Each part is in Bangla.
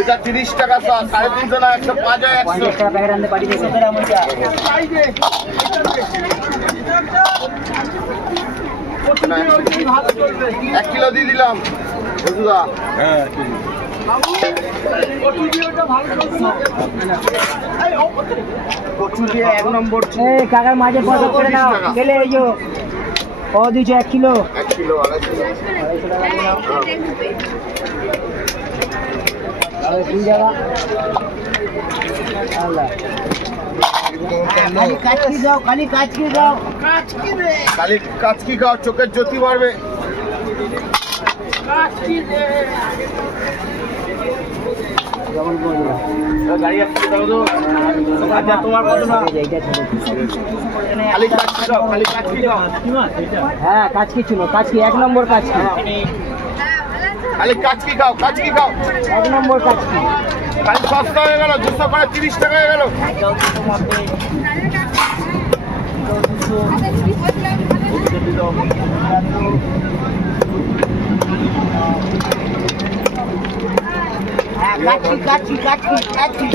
ওইটা 30 টাকা 350 না 105 হয় 100 টাকা প্যাকেট আনতে পারি 100 গ্রাম ওইটা 1 কিলো দিয়ে দিলাম বুঝলা হ্যাঁ কচু দিয়ে 1 নম্বর এই কাকার মাঝে পয়সা করে নাও গেলে এই যে ও দিছো 1 কিলো 1 কিলো 2 টাকা আল্লাহ খালি কাচকি যাও খালি কাচকি যাও খালি কাচকি খাও চোখের জ্যোতি বাড়বে কাচকি দে যেমন বললা গাড়ি আসছে দাও তো আচ্ছা তোমার কত না এইটা ছেড়ে খালি কাচকি খাও খালি কাচকি খাও হ্যাঁ কাচকি ছিল কাচকি 1 নম্বর কাচকি খালি কাচকি খাও 1 নম্বর কাচকি খালি সস্তা হয়ে গেল 200 করে 30 টাকা হয়ে গেল কাচকি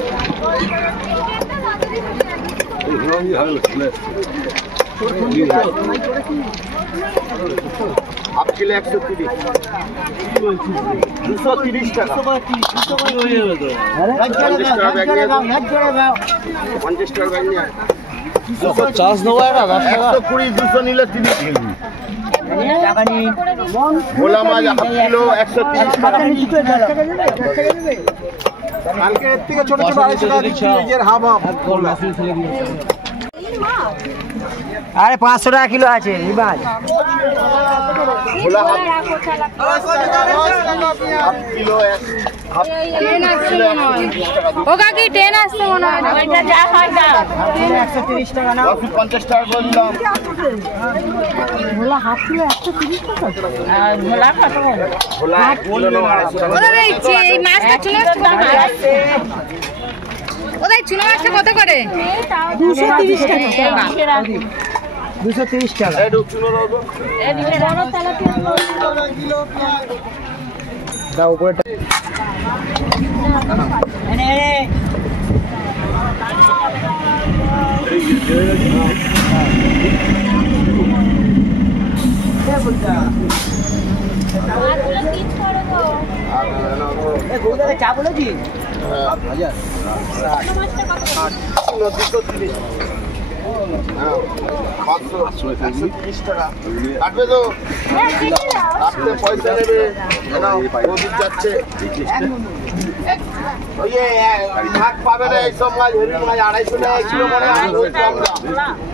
হাফ কিলো 130 230 টাকা 50 টাকা ব্যাগ নিয়ে 250 নেবো এটা 120 200 নিলে 30 টাকা নেই ভোলা মাছ হাফ কিলো 130 টাকা কালকে এর থেকে ছোট ছোট 250 টাকা দিচ্ছি নিজের হাফ আরে 500 টাকা কিলো আছে এই মাছ ভোলা হাফ কিলো ও কাকি ট্রেন আসছে মনে হয় ওইটা যা হয় না 130 টাকা না 50 টাকা বললাম ভোলা হাফ কিলো 130 টাকা আর ভোলা কত ভোলা 1 কিলো 250 টাকা ওরা দিচ্ছে এই মাছটা চুনো ওদের চুনো মাছটা কত করে 230 টাকা 230 টাকা এই চুনো দাও তো এই বড় তেলাপিয়া কিলো দাও উপরে এনে क्या बोलता মাছগুলো পিচ করে দাও ए गोदा का चा बोलो जी 1000 মাছটা কত করে 230 530 টাকা কাটবে তো কাটতে পয়সা নেবে ওদিক যাচ্ছে ভাগ পাবে না এইসব মাছ হেরিং মাছ 250 টাকা কিলো করে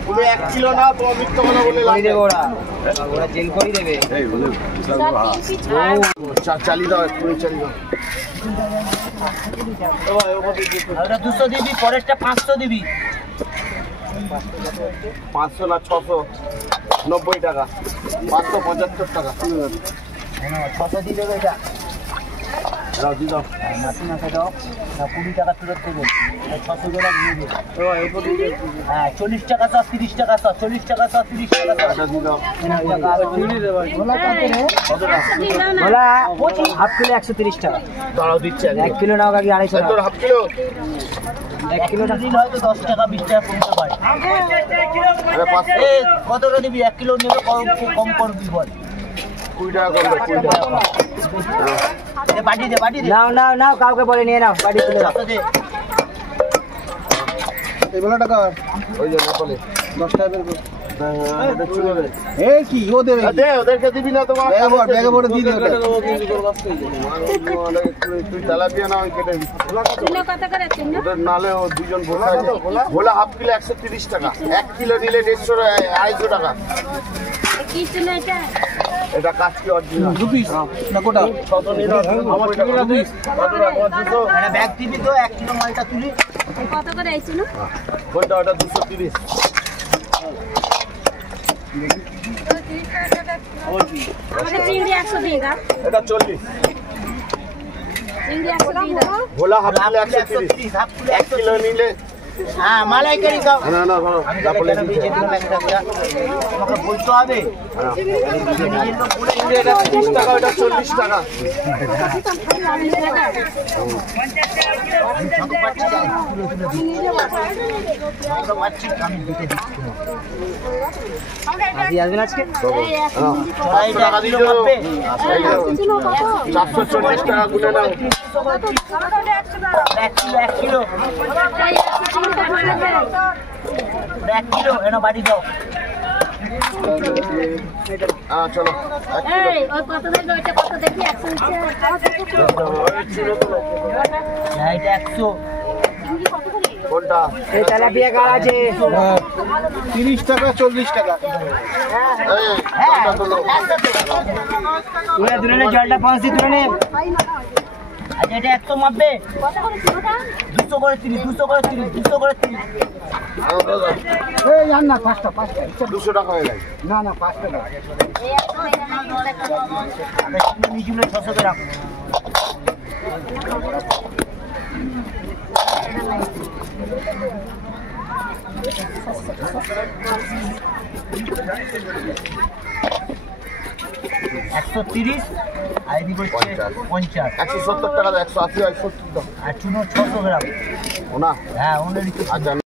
তুমি 1 কিলো না তোমার মিথ্যা কথা বলে দেবে ওরা জেল করে দেবে চালি দাও তুমি চালি দাও ওটা 200 দিবি পরেরটা 500 দিবি 500 না 690 টাকা 575 টাকা 600 দিয়ে দেবে এটা দাও দি দাও মাটি মাছে দাও না 20 টাকা তুলে দেবে 600 টাকা দিয়ে দেবে হ্যাঁ 40 টাকা 30 টাকা 40 টাকা 30 টাকা এটা দি দাও ভোলা কত রে ভোলা হাফ কিলো 130 টাকা দাঁড়াও দিচ্ছে 1 কিলো নাও কাকি 250 টাকা তোর হাফ কিলো 1 কিলো দিন হয়তো 10 টাকা 20 টাকা কমতে পারে আরে 500 এ কত করে দিবি 1 কিলো নেবে কম করবি বল 20 টাকা করবে 20 টাকা এ বাটি দে নাও কাউকে বলে নিয়ে নাও বাটি তুলে দাও এই বলা টাকা ওই যে বলে 10 টাকা বের কর এটা চলে রে এই কি ও দেবে দে ওদেরকে দিবি না তোমার ব্যাগে ভরে দিয়ে দে তুই তেলাপিয়া না কেটে দিবি চুনো কত করে চুনো ওদের নালে ও দুজন বসে আছে ভোলা হাফ কিলো 130 টাকা 1 কিলো নিলে 150 টাকা কি চুনো এটা এটা কাচকি অরিজিনাল রুপিস না কোটা 600 নিলো আমার টাকা রুপিস কত টাকা 200 এটা ব্যাগ দিবি তো 1 কিলো মালটা তুলি কত করে এই চুনো কোনটা ওটা 230 আমাদের চিংড়ি 100 দিন দাও এটা 40 চিংড়ি 100 দিন দাও ভোলা হাফ কিলো 130 1 কিলো নিলে হ্যাঁ মালাই করি দাও না না আমি বলে দিয়েছি তোমাকে বলতে হবে নিজের লোক বলে আজকে এটা 30 টাকা ওটা 40 টাকা। আসবেন আজকে 440 টাকা গুনে নাও। 1 কিলো এনো বাড়ি দাও। চলো এটা 100 কোনটা? এই তেলাপিয়া কার আছে 30 টাকা 40 টাকা। তুলে নে জলটা 5 দিয়ে তুলে নে। আচ্ছা এটা 100 মাপবে 200 করে 30 200 করে 30 200 করে 30। এই জান না 5 টাকা 200 টাকা হয়ে গেল। না না 5 টাকা। আমরা নিচুলে 600 করে রাখো। একশো 30 আর এদিকে হচ্ছে 50 170 টাকা দাও, 180 হয় 70 দাও। আর চুনো 600 গ্রাম। ওনা হ্যাঁ ওনারই আচ্ছা।